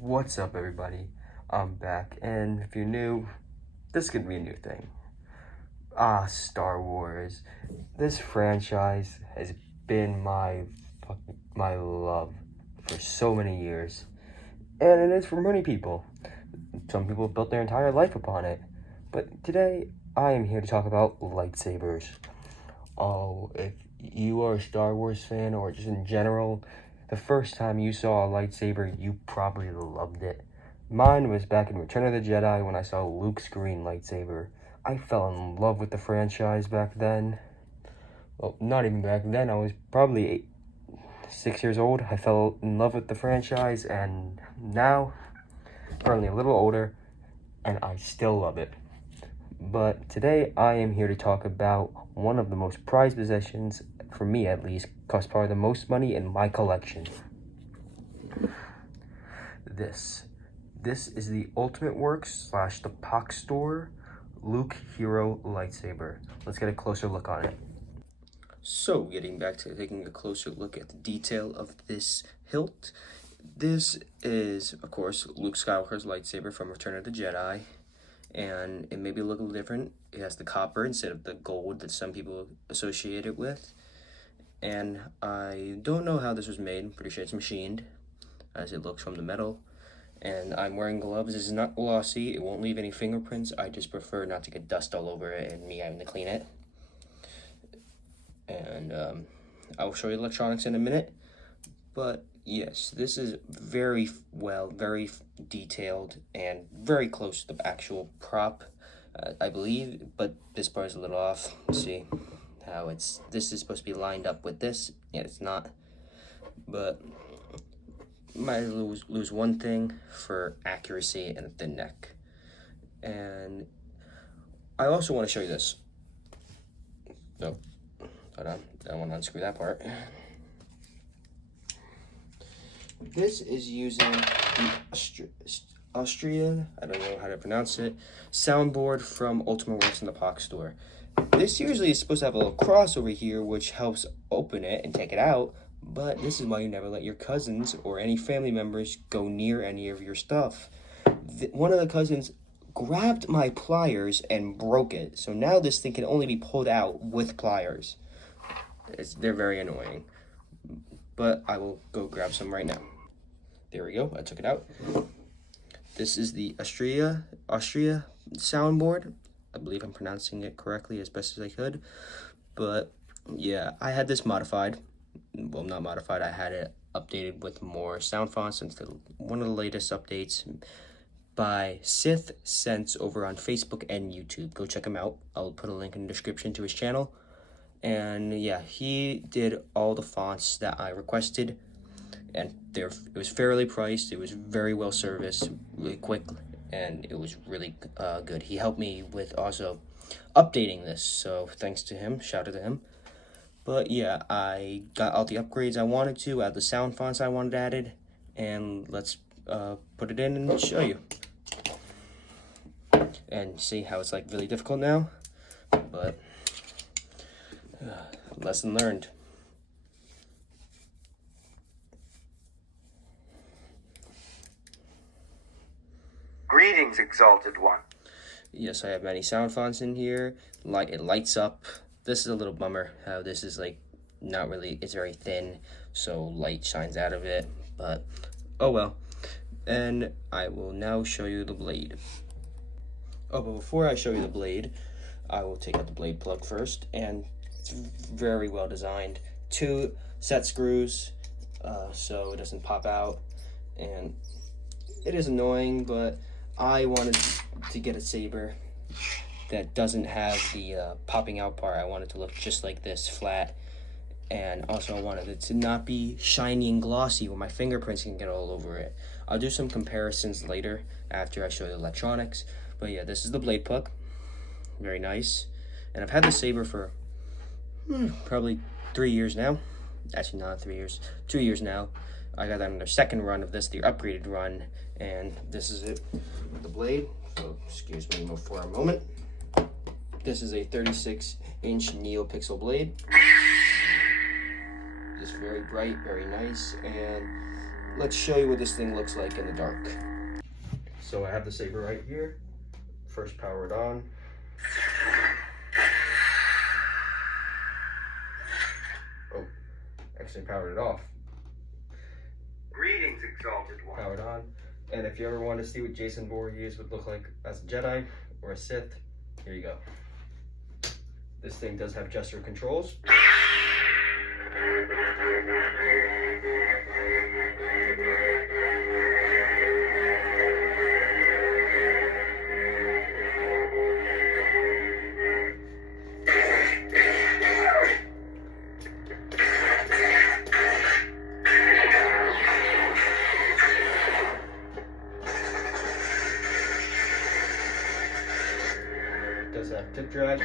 What's up, everybody? I'm back, and if you're new, this could be a new thing. Star Wars. This franchise has been my love for so many years, and it is for many people. Some people have built their entire life upon it, but today I am here to talk about lightsabers. Oh, if you are a Star Wars fan or just in general, the first time you saw a lightsaber, you probably loved it. Mine was back in Return of the Jedi when I saw Luke's green lightsaber. I fell in love with the franchise back then. Well, not even back then. I was probably 6 years old. I fell in love with the franchise, and now, currently a little older, and I still love it. But today I am here to talk about one of the most prized possessions, for me at least, cost probably the most money in my collection. This is the Ultimate Works / the POC Store Luke Hero lightsaber. Let's get a closer look on it. So, getting back to taking a closer look at the detail of this hilt. This is, of course, Luke Skywalker's lightsaber from Return of the Jedi. And it may be a little different. It has the copper instead of the gold that some people associate it with. And I don't know how this was made. I'm pretty sure it's machined, as it looks from the metal. And I'm wearing gloves. This is not glossy. It won't leave any fingerprints. I just prefer not to get dust all over it and me having to clean it. And I'll show you electronics in a minute. But yes, this is very detailed and very close to the actual prop, I believe, but this part is a little off. Let's see how this is supposed to be lined up with this. Yeah, it's not, but might lose one thing for accuracy and the neck. And I also want to show you this. No, hold on, I want to unscrew that part. This is using the Austrian, I don't know how to pronounce it, soundboard from Ultimate Works in the POC Store. This usually is supposed to have a little cross over here which helps open it and take it out, but this is why you never let your cousins or any family members go near any of your stuff. One of the cousins grabbed my pliers and broke it, so now this thing can only be pulled out with pliers. They're very annoying. But I will go grab some right now. There we go, I took it out. This is the Austria soundboard. I believe I'm pronouncing it correctly as best as I could. But yeah, I had this modified. Well, not modified, I had it updated with more sound fonts since one of the latest updates by Sith Sense over on Facebook and YouTube. Go check him out. I'll put a link in the description to his channel. And yeah, he did all the fonts that I requested, and it was fairly priced. It was very well serviced, really quick, and it was really good. He helped me with also updating this, so thanks to him, shout out to him. But yeah, I got all the upgrades I wanted to, add the sound fonts I wanted added, and let's put it in and show you. And see how it's like really difficult now, but lesson learned. Greetings, Exalted One. Yes, I have many sound fonts in here. It lights up. This is a little bummer how this is like not really, it's very thin, so light shines out of it, but oh well. And I will now show you the blade. Oh, but before I show you the blade, I will take out the blade plug first, and it's very well designed. 2 set screws, so it doesn't pop out, and it is annoying, but I wanted to get a saber that doesn't have the popping out part. I wanted to look just like this, flat, and also I wanted it to not be shiny and glossy where my fingerprints can get all over it. I'll do some comparisons later after I show you the electronics, but yeah, this is the blade plug. Very nice. And I've had the saber for probably 3 years now. Actually, not 3 years. 2 years now. I got that on their second run of this, the upgraded run. And this is it with the blade. So, excuse me for a moment. This is a 36-inch neopixel blade. Just very bright, very nice. And let's show you what this thing looks like in the dark. So I have the saber right here. First power it on. Oh, actually powered it off. Greetings, Exalted One. Powered on. And if you ever want to see what Jason Voorhees would look like as a Jedi or a Sith, here you go. This thing does have gesture controls. Does have tip drag.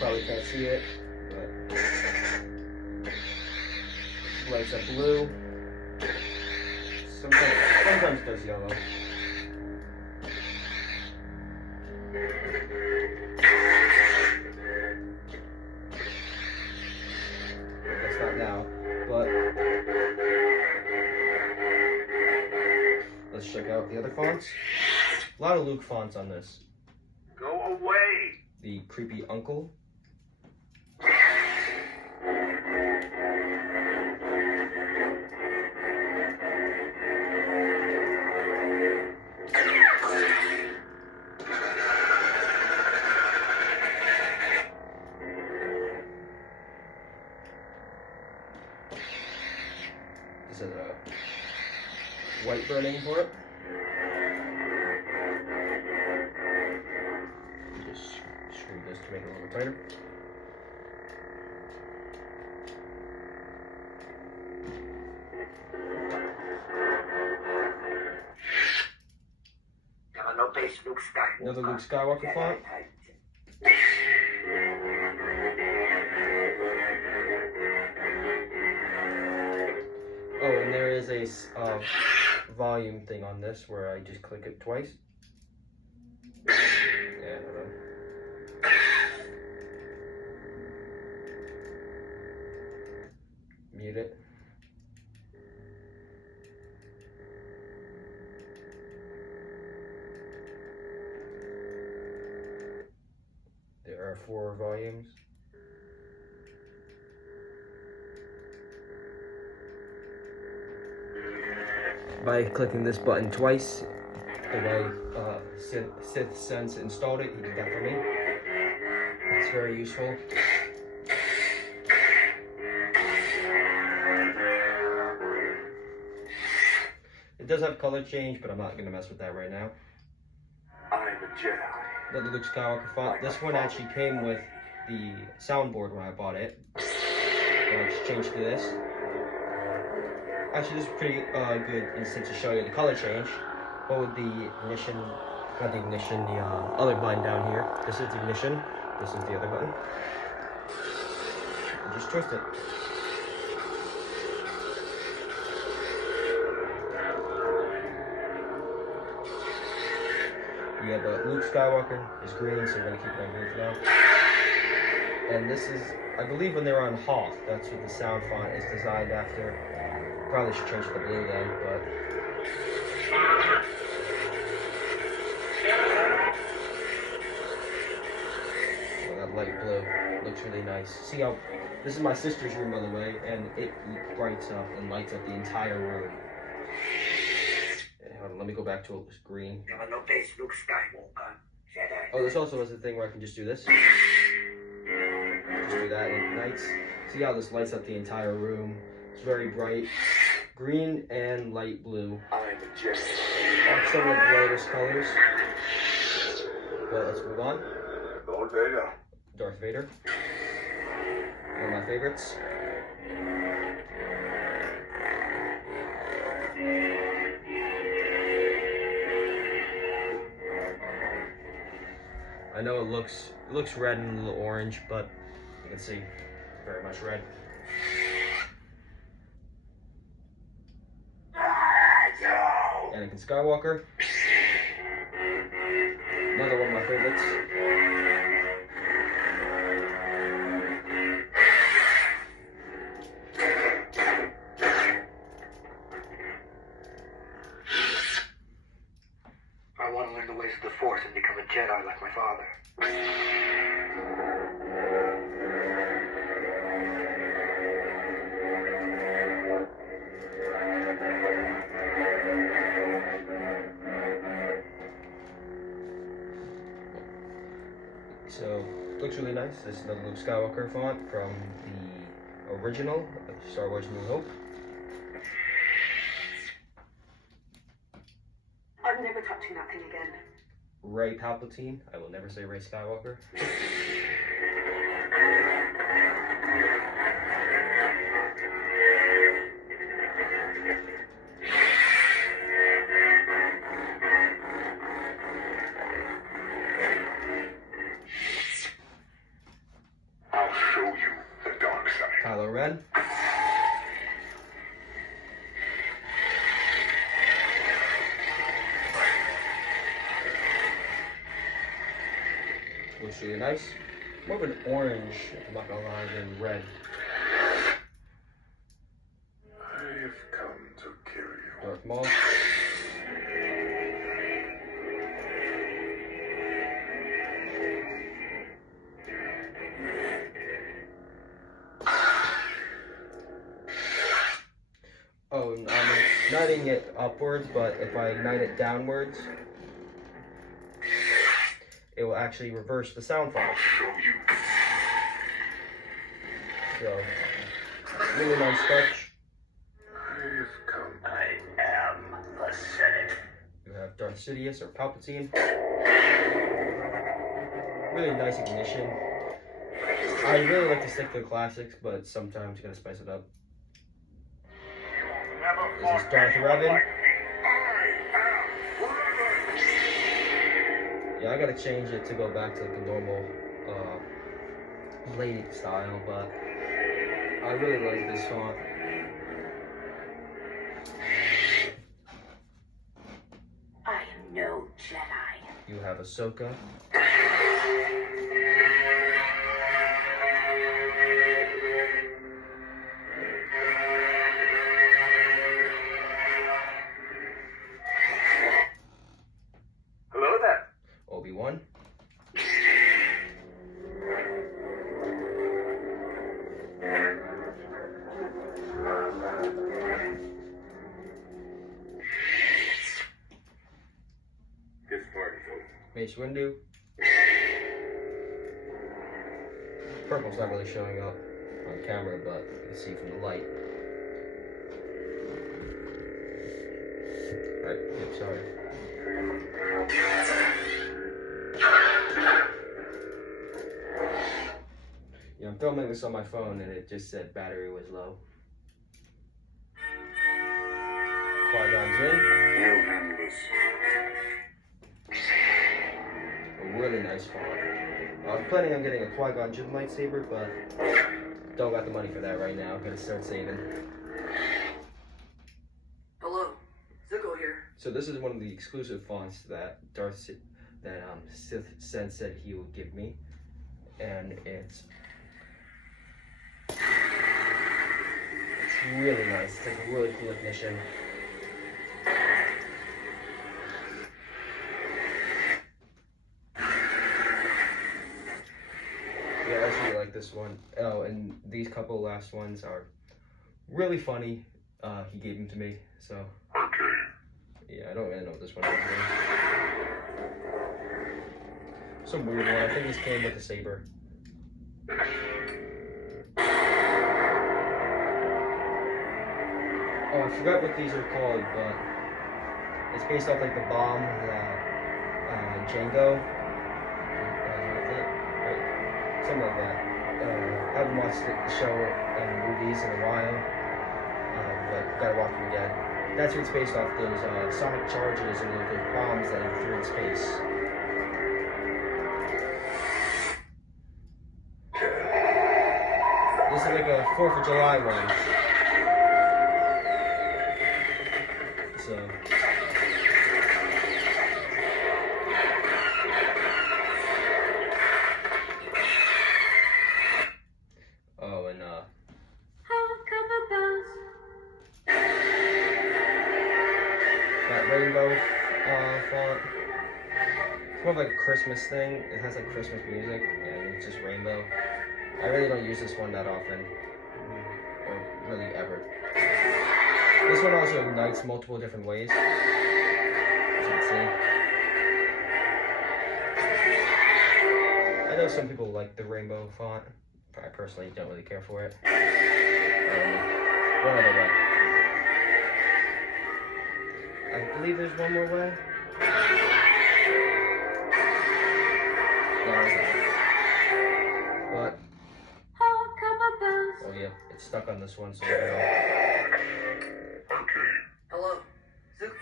Probably can't see it, but lights up blue. Sometimes it does yellow. That's not now, but let's check out the other fonts. A lot of Luke fonts on this. Go away. The creepy uncle. This is a white burning port. Just screw this to make it a little tighter. Another Luke Skywalker font. Oh, and there is a volume thing on this where I just click it twice. Yeah, hold on. Mute it. There are 4 volumes. By clicking this button twice, the way Sith Sense installed it, he did that for me. It's very useful. It does have color change, but I'm not going to mess with that right now. I'm a Jedi. Another Luke Skywalker font. This one actually came with the soundboard when I bought it. I just changed to this. Actually, this is pretty good instant to show you the color change. But with the ignition, not the ignition, the other button down here. This is the ignition. This is the other button. And just twist it. Yeah, but Luke Skywalker is green, so we're gonna keep it on green for now. And this is, I believe, when they were on Hoth, that's what the sound font is designed after. Probably should change the blue then, but oh, that light blue looks really nice. See how this is my sister's room, by the way, and it brights up and lights up the entire room. Hold on, let me go back to it was green. Oh, this also has a thing where I can just do this. Just do that and it ignites. See how this lights up the entire room? It's very bright. Green and light blue. Are some of the brightest colors. But let's move on. Darth Vader. One of my favorites. I know it looks red and a little orange, but you can see very much red. Anakin Skywalker. Another one of my favorites. Force and become a Jedi like my father. So, looks really nice. This is the Luke Skywalker font from the original Star Wars New Hope. I'm never touching that thing again. Rey Palpatine. I will never say Rey Skywalker. I'll show you the dark side. Kylo Ren. Looks really nice. More of an orange, I'm not gonna lie, than red. I've come to kill you. Darth Maul. Oh, and I'm igniting it upwards, but if I ignite it downwards, it will actually reverse the sound file. I'll show you. So, really nice touch. I've come. I am the Senate. You have Darth Sidious or Palpatine. Really nice ignition. I really like to stick to the classics, but sometimes you gotta spice it up. This is Darth Revan. Yeah, I gotta change it to go back to like the normal bladed style, but I really like this font. I am no Jedi. You have Ahsoka. Hello there. Obi-Wan. This party's over. Mace Windu. Purple's not really showing up on camera, but you can see from the light. Right, yep, sorry. Yeah, I'm filming this on my phone and it just said battery was low. Qui-Gon Jinn. You handle this. A really nice font. I was planning on getting a Qui-Gon Jinn lightsaber, but don't got the money for that right now. Gotta start saving. Hello, Zuko here. So this is one of the exclusive fonts that Sith Sen said he would give me, and it's really nice. It's like a really cool ignition. Yeah, I actually like this one. Oh, and these couple last ones are really funny. He gave them to me, so. Okay. Yeah, I don't really know what this one is. Some weird one. I think this came with the saber. Oh, I forgot what these are called, but it's based off like the bomb that Django with it, right? Something like that. I haven't watched the show and movies in a while, but gotta watch them again. That's what it's based off, those sonic charges and those bombs that he threw in space. This is like a 4th of July one. So. Oh, and that rainbow font. more of like a Christmas thing. It has like Christmas music and it's just rainbow. I really don't use this one that often, or really ever. This one also ignites multiple different ways, as you can see. I know some people like the rainbow font, but I personally don't really care for it. One other way. I believe there's one more way. But oh yeah, it's stuck on this one, so we're gonna... Hello. Zuko.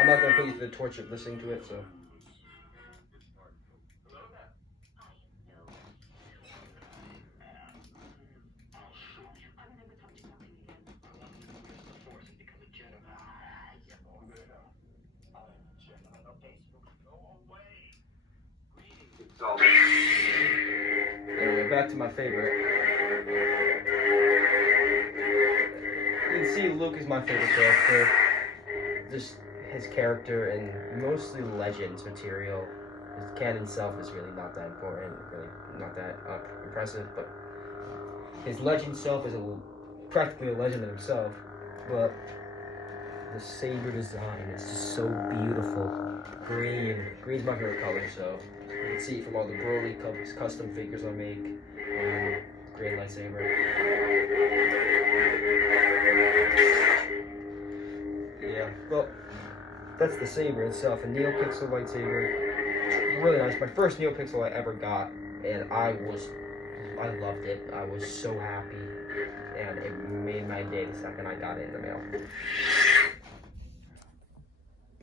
I'm not gonna put you through the torture of listening to it, so. Anyway, back to my favorite. You can see Luke is my favorite character. Just his character and mostly Legends material. His canon itself is really not that important, really not that impressive, but his Legend self is practically a legend in himself. But the saber design is just so beautiful. Green's my favorite color, so you can see from all the Broly custom figures I make. Green lightsaber. Yeah, well, that's the saber itself. A neopixel lightsaber. It's really nice. My first neopixel I ever got, and I loved it. I was so happy, and it made my day the second I got it in the mail.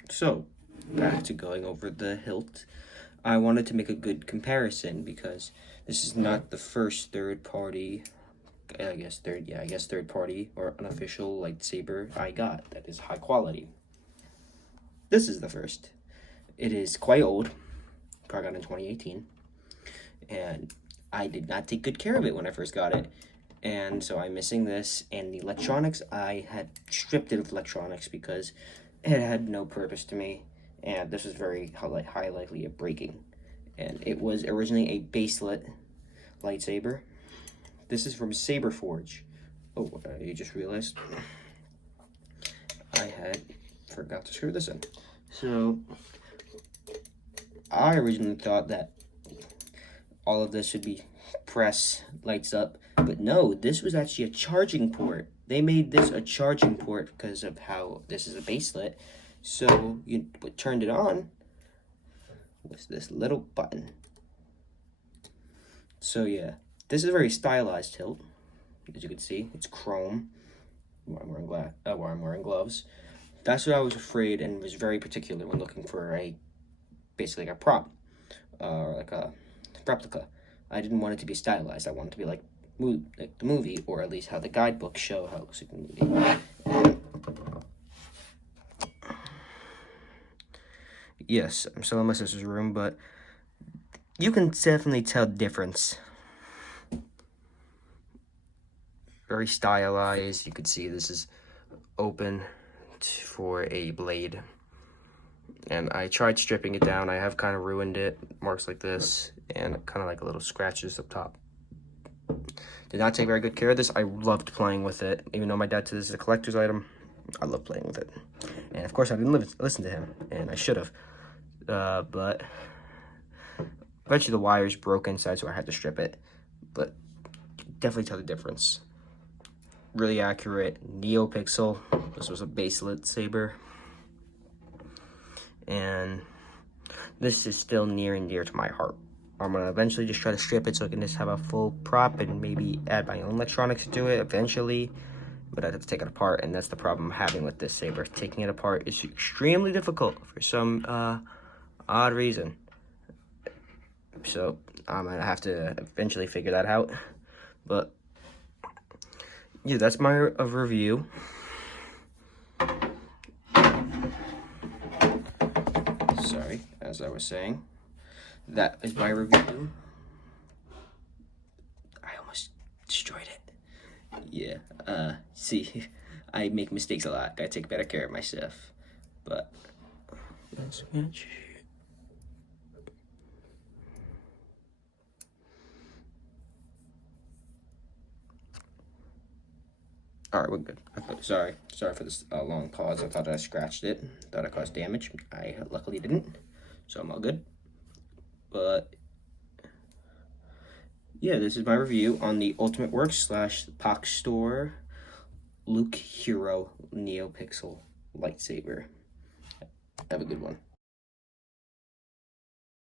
So, back to going over the hilt. I wanted to make a good comparison because this is not the first third party or unofficial lightsaber I got that is high quality. This is the first. It is quite old. Probably got in 2018. And I did not take good care of it when I first got it. And so I'm missing this. And the electronics, I had stripped it of electronics because it had no purpose to me. And this was very high likely of breaking. And it was originally a baselit lightsaber. This is from Saberforge. Oh, you just realized I had forgot to screw this in. So I originally thought that all of this should be press, lights up, but no, this was actually a charging port. They made this a charging port because of how this is a baselit. So what turned it on was this little button. So yeah, this is a very stylized hilt. As you can see, it's chrome. Where I'm wearing gloves. That's what I was afraid and was very particular when looking for basically a prop, or like a replica. I didn't want it to be stylized. I wanted it to be like the movie, or at least how the guidebooks show how it looks like the movie. Yes, I'm still in my sister's room, but you can definitely tell the difference. Very stylized. You can see this is open for a blade. And I tried stripping it down. I have kind of ruined it. Marks like this, and kind of like a little scratches up top. Did not take very good care of this. I loved playing with it. Even though my dad said this is a collector's item, I love playing with it. And of course, I didn't listen to him, and I should have. But eventually the wires broke inside, so I had to strip it. But definitely tell the difference. Really accurate. Neopixel. This was a baselit saber. And this is still near and dear to my heart. I'm going to eventually just try to strip it so I can just have a full prop and maybe add my own electronics to it eventually. But I have to take it apart, and that's the problem I'm having with this saber. Taking it apart is extremely difficult for some odd reason. So I'm going to have to eventually figure that out. But yeah, that's my review. Sorry, as I was saying, that is my review. I almost destroyed it. Yeah, see, I make mistakes a lot. Gotta take better care of myself. But let's switch. All right, we're good. Sorry for this long pause. I thought I scratched it. Thought I caused damage. I luckily didn't, so I'm all good. But yeah, this is my review on the Ultimate Works / Pox Store Luke Hero Neopixel Lightsaber. Have a good one.